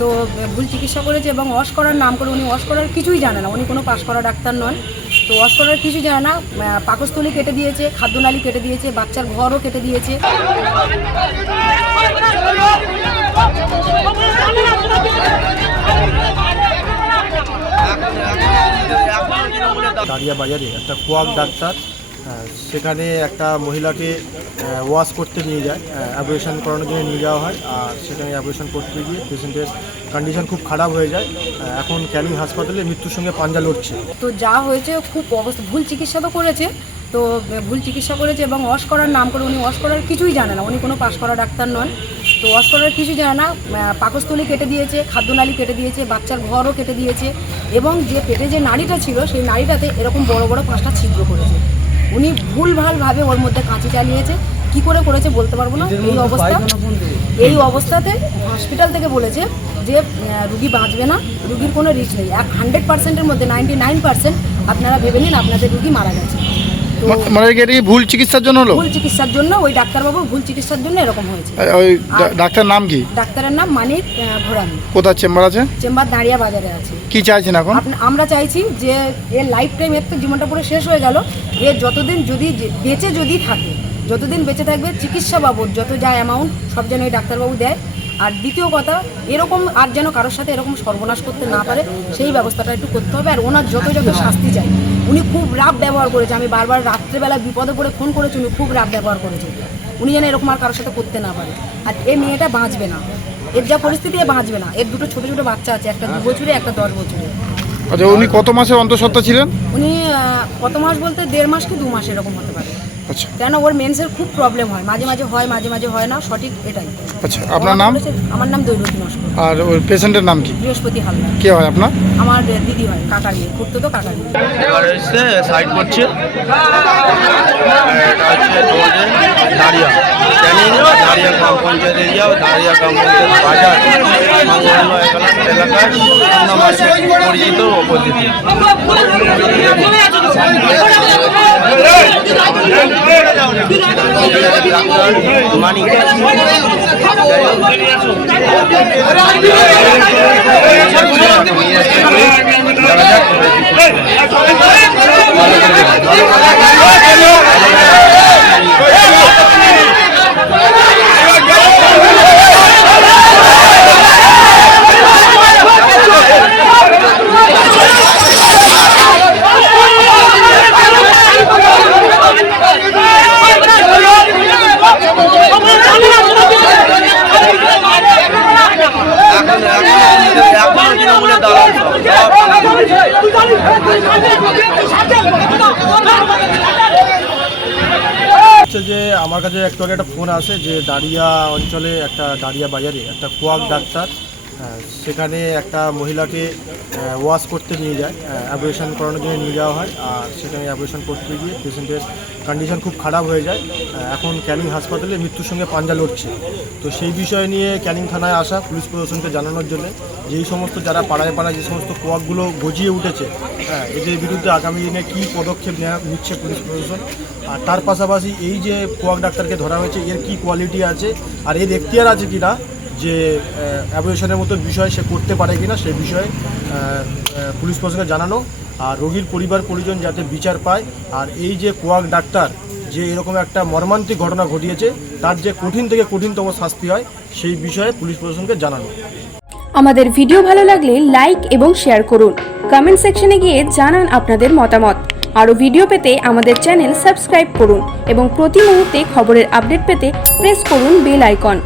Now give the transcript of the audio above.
তো ভুল চিকিৎসা করেছে এবং ওয়াশ করার নাম করে উনি ওয়াশ করার কিছুই জানে না। উনি কোনো পাশ করা ডাক্তার নন। তো ওয়াশ করার কিছু জানে না। পাকস্থলী কেটে দিয়েছে, খাদ্যনালী কেটে দিয়েছে, বাচ্চার ঘরও কেটে দিয়েছে। দাঁড়িয়া বাজারে একটা কোয়াক ডাক্তার সেখানে একটা মহিলাকে ওয়াশ করতে নিয়ে যায়, অ্যাবরেশন করানোর জন্য নিয়ে যাওয়া হয়। আর সেখানে অ্যাবরেশন করতে গিয়ে পেশেন্টের কন্ডিশন খুব খারাপ হয়ে যায়। এখন ক্যানিং হাসপাতালে মৃত্যুর সঙ্গে পাঞ্জা লড়ছে। তো যা হয়েছে খুব অবস্থা, ভুল চিকিৎসা তো করেছে। তো ভুল চিকিৎসা করেছে এবং ওয়াশ করার নাম করে উনি ওয়াশ করার কিছুই জানে না। উনি কোনো পাশ করা ডাক্তার নন। তো ওয়াশ করার কিছু জানে না। পাকস্থলী কেটে দিয়েছে, খাদ্যনালী কেটে দিয়েছে, বাচ্চার ঘরও কেটে দিয়েছে এবং যে পেটে যে নাড়িটা ছিল সেই নাড়িটাতে এরকম বড় বড় 5টা ছিদ্র করেছে। উনি ভুলভালভাবে ওর মধ্যে কাঁচি চালিয়েছে। কি করে করেছে বলতে পারবো না। এই অবস্থাতে হসপিটাল থেকে বলেছে যে রুগী বাঁচবে না, রুগীর কোনো রিস্ক নেই। 100%-এর মধ্যে 99% আপনারা ভেবে নিন আপনাদের রুগী মারা গেছে। তো মানে ভুল চিকিৎসার জন্য হলো? ভুল চিকিৎসার জন্য ওই ডাক্তারবাবু ভুল চিকিৎসার জন্য এরকম হয়েছে। ওই ডাক্তারের নাম কি? ডাক্তারের নাম মানিক ঘোরামি। কোথায় চেম্বার আছে? চেম্বার দাঁড়িয়া বাজারে আছে। কি চাইছেন এখন? আমরা চাইছি যে এর লাইফ টাইম, এর তো জীবনটা পুরো শেষ হয়ে গেল। এর যতদিন যদি থাকে, যতদিন বেঁচে থাকবে চিকিৎসা বাবদ যত যা অ্যামাউন্ট সব যেন ওই ডাক্তারবাবু দেয়। আর দ্বিতীয় কথা, এরকম আর যেন কারোর সাথে এরকম সর্বনাশ করতে না পারে সেই ব্যবস্থাটা একটু করতে হবে। আর ওনার যত শাস্তি চাই। উনি খুব রাফ ব্যবহার করেছে। আমি বারবার রাত্রেবেলা বিপদে পড়ে ফোন করেছি, উনি খুব রাফ ব্যবহার করেছে। উনি যেন এরকম আর কারোর সাথে করতে না পারে। আর এই মেয়েটা বাঁচবে না, এর যা পরিস্থিতি এ বাঁচবে না। এর দুটো ছোটো ছোটো বাচ্চা আছে, একটা 2 বছরে, একটা 10 বছরে। আচ্ছা, উনি কত মাসের অন্তঃসত্ত্বা ছিলেন? উনি কত মাস বলতে 1.5 মাস কি 2 মাস এরকম হতে পারে। আচ্ছা, কেন ওর মেন্সের খুব প্রবলেম হয়, মাঝে মাঝে হয়, মাঝে মাঝে হয় না, সঠিক এটাই। আচ্ছা, আপনার নাম? আমার নাম দৈবতী নস্কর। আর ওই পেশেন্টের নাম কি? বৃহস্পতি হালদার। কে হয় আপনার? আমার দিদি হয়, কাকার মেয়ে, খুঁড়তো কাকার মেয়ে। এবার এসে সাইড করছে, এটা হচ্ছে তোমাদের দাঁড়িয়া ক্যানিং, দাঁড়িয়া গ্রাম পঞ্চায়েত এরিয়া, দাঁড়িয়া গ্রাম পঞ্চায়েত বাজার এলাকায় পরিচিত অপোজিট। মানিক যে আমার কাছে একটু আগে একটা ফোন আসে যে দাঁড়িয়া অঞ্চলে দাঁড়িয়া বাজারে একটা কোয়াক ডাক্তার সেখানে একটা মহিলাকে ওয়াশ করতে নিয়ে যায়, অ্যাবরেশন করানোর জন্য নিয়ে যাওয়া হয়। আর সেখানে অ্যাবরেশন করতে গিয়ে পেশেন্টের কন্ডিশন খুব খারাপ হয়ে যায়। এখন ক্যানিং হাসপাতালে মৃত্যুর সঙ্গে পাঞ্জা লড়ছে। তো সেই বিষয় নিয়ে ক্যানিং থানায় আসা পুলিশ প্রশাসনকে জানানোর জন্য যেই সমস্ত যারা পাড়ায় পাড়ায় যে সমস্ত কোয়াকগুলো গজিয়ে উঠেছে, এদের বিরুদ্ধে আগামী দিনে কী পদক্ষেপ নিচ্ছে পুলিশ প্রশাসন। আর তার পাশাপাশি এই যে কোয়াক ডাক্তারকে ধরা হয়েছে এর কি কোয়ালিটি আছে আর এর এখতিয়ার আছে কিনা, যে অ্যাবরেশনের মতো বিষয় সে করতে পারে কিনা সে বিষয়ে পুলিশ প্রশাসনকে জানানো। আর রোগীর পরিবার পরিজন যাতে বিচার পায়। আর এই যে কোয়াক ডাক্তার যে এরকম একটা মর্মান্তিক ঘটনা ঘটিয়েছে তার যে কঠিন থেকে কঠিনতম শাস্তি হয় সেই বিষয়ে পুলিশ প্রশাসনকে জানানো। আমাদের ভিডিও ভালো লাগলে লাইক এবং শেয়ার করুন। কমেন্ট সেকশনে গিয়ে জানান আপনাদের মতামত। আরও ভিডিও পেতে আমাদের চ্যানেল সাবস্ক্রাইব করুন এবং প্রতি মুহূর্তে খবরের আপডেট পেতে প্রেস করুন বেল আইকন।